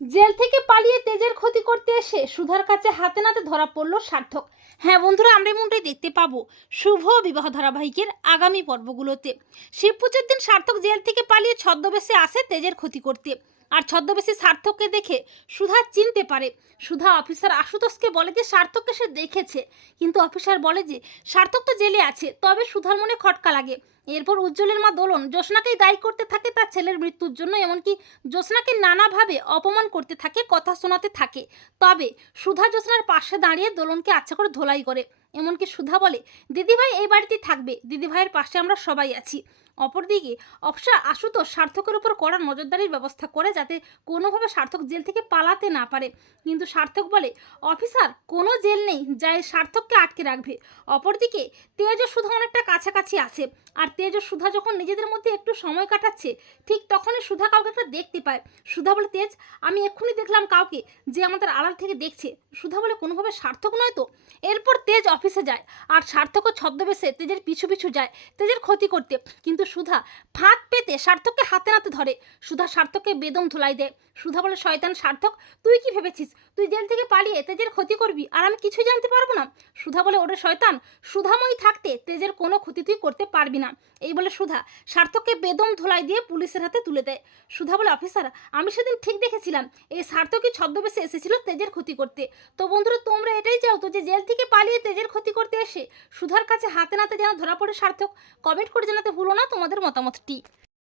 Jail থেকে পালিয়ে তেজের ক্ষতি করতে এসে সুধার কাছে হাতে নাতে ধরা পড়ল সার্থক। হ্যাঁ বন্ধুরা, আমরা এমনটাই দেখতে পাবো শুভ বিবাহ ধারাবাহিকের আগামী পর্বগুলোতে। শিব পুজোর দিন সার্থক জেল থেকে পালিয়ে ছদ্মবেশে আসে তেজের ক্ষতি করতে। আর ছদ্মবেশী সার্থককে দেখে সুধা চিনতে পারে। সুধা অফিসার আশুতোষকে বলে যে, সার্থককে সে দেখেছে। কিন্তু অফিসার বলে যে, সার্থক তো জেলে আছে, তবে সুধার মনে খটকা লাগে। এরপর উজ্জ্বলের মা দোলন জোসনাকেই দায়ী করতে থাকে তার ছেলের মৃত্যুর জন্য, এমনকি জ্যোৎস্নাকে নানাভাবে অপমান করতে থাকে, কথা শোনাতে থাকে। তবে সুধা জ্যোৎস্নার পাশে দাঁড়িয়ে দোলনকে আচ্ছা করে ধোলাই করে। এমনকি সুধা বলে, দিদিভাই এই বাড়িতেই থাকবে, দিদিভাইয়ের পাশে আমরা সবাই আছি। অপরদিকে, অফিসার আশুতোষ সার্থকের উপর কড়া নজরদারির ব্যবস্থা করে যাতে কোনোভাবে সার্থক জেল থেকে পালাতে না পারে। কিন্তু সার্থক বলে, অফিসার, কোনো জেল নেই যা সার্থককে আটকে রাখবে। অপরদিকে, তেজ সুধা অনেকটা কাছাকাছি আছে, আর তেজ সুধা যখন নিজেদের মধ্যে একটু সময় কাটাচ্ছে, ঠিক তখনই সুধা কাউকে একটা দেখতে পায়। সুধা বলে, তেজ, আমি এক্ষুনি দেখলাম কাউকে যে আমাদের আড়াল থেকে দেখছে। সুধা বলে, কোনোভাবে সার্থক নয় তো? এরপর তেজ অফিসে যায় আর সার্থকও ছদ্মবেশে তেজের পিছু পিছু যায় তেজের ক্ষতি করতে। কিন্তু সুধা ফাঁক পেতে সার্থককে হাতে নাতে ধরে। সুধা সার্থককে বেদম ধুলাই দেয়। সুধা বলে, শয়তান সার্থক, তুই কি ভেবেছিস? তুই জেল থেকে পালিয়ে তেজের ক্ষতি করবি আর আমি কিছুই জানতে পারব না। সুধা বলে, ওরে শয়তান, সুধাময়ী থাকতে তেজের কোনো ক্ষতি তুই করতে পারবি না। এই বলে সুধা সার্থককে বেদম ধোলাই দিয়ে পুলিশের হাতে তুলে দেয়। সুধা বলে, অফিসার, আমি সেদিন ঠিক দেখেছিলাম, এই সার্থকই ছদ্মবেশে এসেছিল তেজের ক্ষতি করতে। তো বন্ধুরা, তোমরা এটাই চাও তো যে জেল থেকে পালিয়ে তেজের ক্ষতি করতে এসে সুধার কাছে হাতে নাতে যেন ধরা পড়ে সার্থক? কমেন্ট করে জানাতে ভুলো না তোমাদের মতামতটি।